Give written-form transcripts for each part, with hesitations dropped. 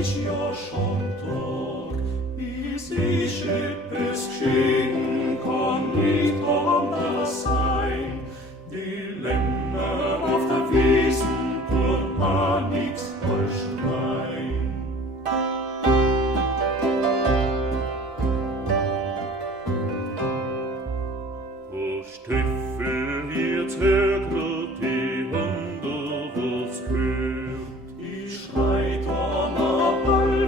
ich ja schon Tag, bis ich etwas geschehen kann, nicht anders sein. Die Lämmer auf der Wiesen tun mir nix als schreien. O Stiefel, jetzt hört die Hunde, was hört. Ich schreit an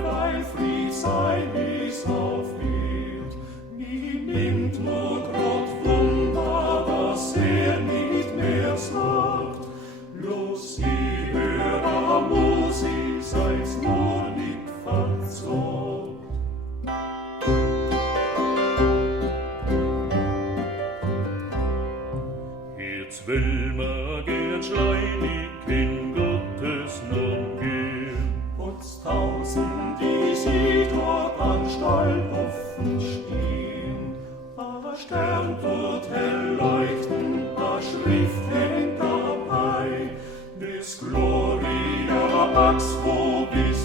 weil Fried sei, wie's aufhört. Mir nimmt nur grad Wunder, dass nicht mehr sagt. Los, sie hör Musik, seid's nur nicht verzagt. Jetzt will man gern schleinig in Gottes Namen gehen. Putztausend, die sie dort an Stall offen stehen. A Stern tut hell leuchten, a Schrift hängt dabei. Bis Gloria Pax vobis